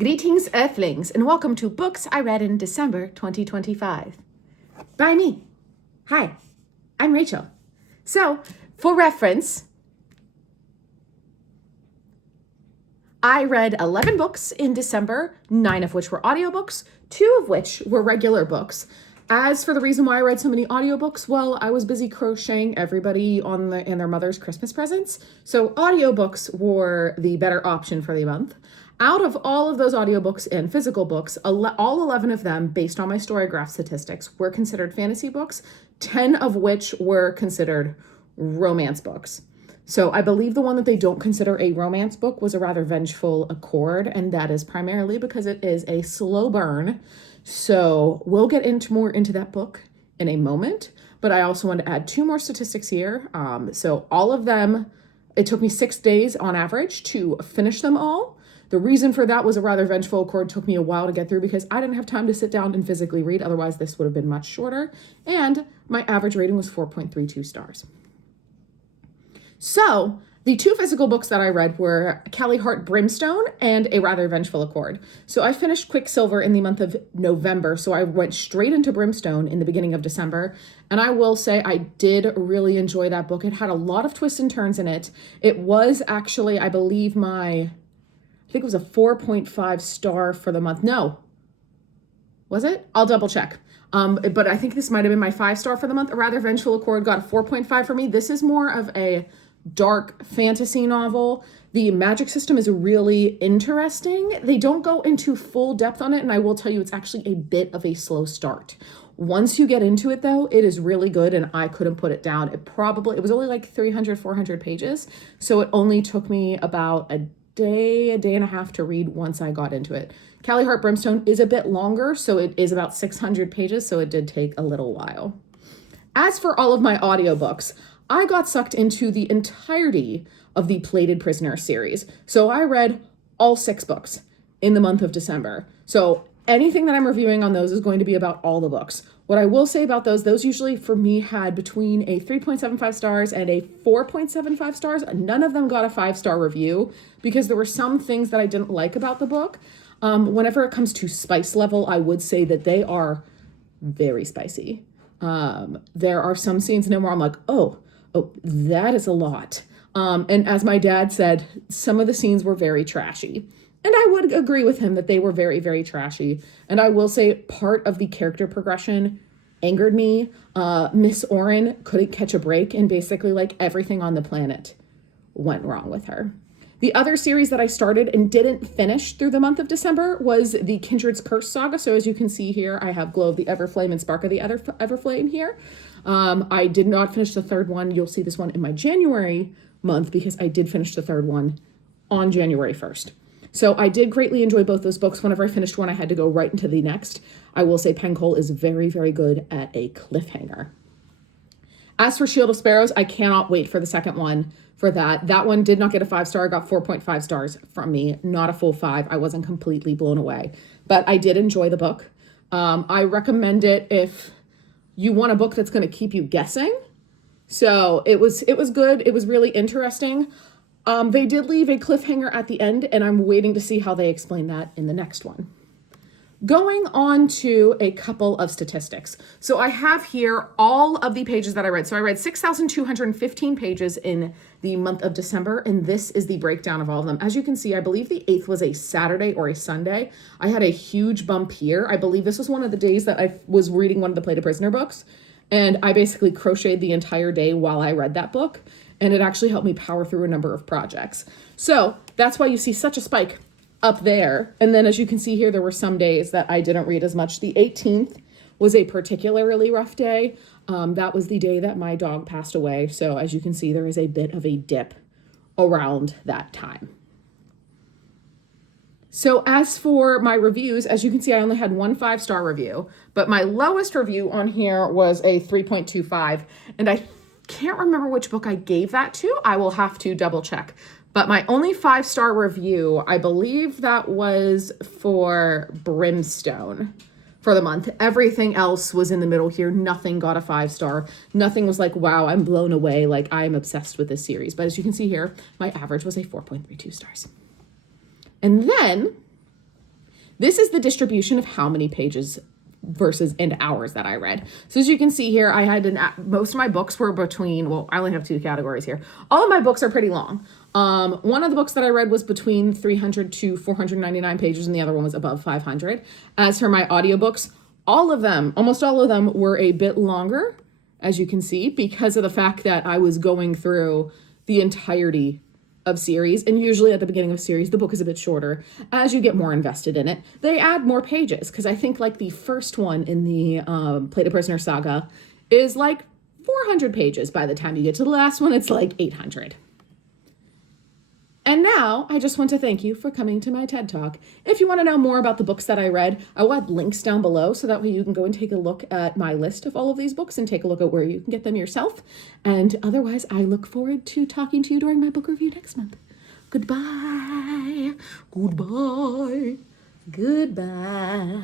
Greetings, Earthlings, and welcome to Books I Read in December 2025. By me. Hi, I'm Rachel. So, for reference, I read 11 books in December, 9 of which were audiobooks, 2 of which were regular books. As for the reason why I read so many audiobooks, well, I was busy crocheting everybody in their mother's Christmas presents. So audiobooks were the better option for the month. Out of all of those audiobooks and physical books, all 11 of them, based on my Storygraph statistics, were considered fantasy books, 10 of which were considered romance books. So I believe the one that they don't consider a romance book was A Rather Vengeful Accord, and that is primarily because it is a slow burn. So we'll get more into that book in a moment, but I also want to add 2 more statistics here. So all of them, it took me 6 days on average to finish them all. The reason for that was A Rather Vengeful Accord took me a while to get through because I didn't have time to sit down and physically read. Otherwise, this would have been much shorter. And my average rating was 4.32 stars. So the 2 physical books that I read were Callie Hart Brimstone and A Rather Vengeful Accord. So I finished Quicksilver in the month of November. So I went straight into Brimstone in the beginning of December. And I will say I did really enjoy that book. It had a lot of twists and turns in it. It was actually, I believe I think it was a 4.5 star for the month. No, was it? I'll double check. But I think this might have been my 5-star for the month. A Rather Vengeful Accord got a 4.5 for me. This is more of a dark fantasy novel. The magic system is really interesting. They don't go into full depth on it, and I will tell you it's actually a bit of a slow start. Once you get into it, though, it is really good, and I couldn't put it down. It was only like 300, 400 pages, so it only took me about a day and a half to read once I got into it. Callie Hart Brimstone is a bit longer, so it is about 600 pages, so it did take a little while. As for all of my audiobooks, I got sucked into the entirety of the Plated Prisoner series. So I read all 6 books in the month of December. So anything that I'm reviewing on those is going to be about all the books. What I will say about those usually for me had between a 3.75 stars and a 4.75 stars. None of them got a 5-star review because there were some things that I didn't like about the book. Whenever it comes to spice level, I would say that they are very spicy. There are some scenes in them where I'm like, oh, that is a lot. And as my dad said, some of the scenes were very trashy. And I would agree with him that they were very, very trashy. And I will say part of the character progression angered me. Miss Oren couldn't catch a break, and basically like everything on the planet went wrong with her. The other series that I started and didn't finish through the month of December was the Kindred's Curse saga. So as you can see here, I have Glow of the Everflame and Spark of the Everflame here. I did not finish the 3rd one. You'll see this one in my January month because I did finish the 3rd one on January 1st. So I did greatly enjoy both those books. Whenever I finished one, I had to go right into the next. I will say Pencole is very, very good at a cliffhanger. As for Shield of Sparrows, I cannot wait for the 2nd one for that. That one did not get a 5-star. I got 4.5 stars from me, not a full 5. I wasn't completely blown away, but I did enjoy the book. I recommend it if you want a book that's going to keep you guessing. So it was good. It was really interesting. They did leave a cliffhanger at the end, and I'm waiting to see how they explain that in the next one. Going on to a couple of statistics. So I have here all of the pages that I read. So I read 6,215 pages in the month of December, and this is the breakdown of all of them. As you can see, I believe the 8th was a Saturday or a Sunday. I had a huge bump here. I believe this was one of the days that I was reading one of the Plated Prisoner books, and I basically crocheted the entire day while I read that book. And it actually helped me power through a number of projects. So that's why you see such a spike up there. And then as you can see here, there were some days that I didn't read as much. The 18th was a particularly rough day. That was the day that my dog passed away. So as you can see, there is a bit of a dip around that time. So as for my reviews, as you can see, I only had one 5-star review, but my lowest review on here was a 3.25. And I can't remember which book I gave that to. I will have to double check. But my only 5-star review, I believe that was for Brimstone for the month. Everything else was in the middle here. Nothing got a 5-star. Nothing was like, wow, I'm blown away. Like, I'm obsessed with this series. But as you can see here, my average was a 4.32 stars. And then This is the distribution of how many pages versus and hours that I read. So as you can see here, I had most of my books were between, well, I only have 2 categories here. All of my books are pretty long. One of the books that I read was between 300 to 499 pages, and the other one was above 500. As for my audiobooks, all of them, almost all of them, were a bit longer, as you can see, because of the fact that I was going through the entirety of series, and usually at the beginning of series the book is a bit shorter. As you get more invested in it, they add more pages, because I think like the first one in the Play the Prisoner saga is like 400 pages. By the time you get to the last one, it's like 800. And now I just want to thank you for coming to my TED Talk. If you want to know more about the books that I read, I will add links down below so that way you can go and take a look at my list of all of these books and take a look at where you can get them yourself. And otherwise, I look forward to talking to you during my book review next month. Goodbye. Goodbye. Goodbye.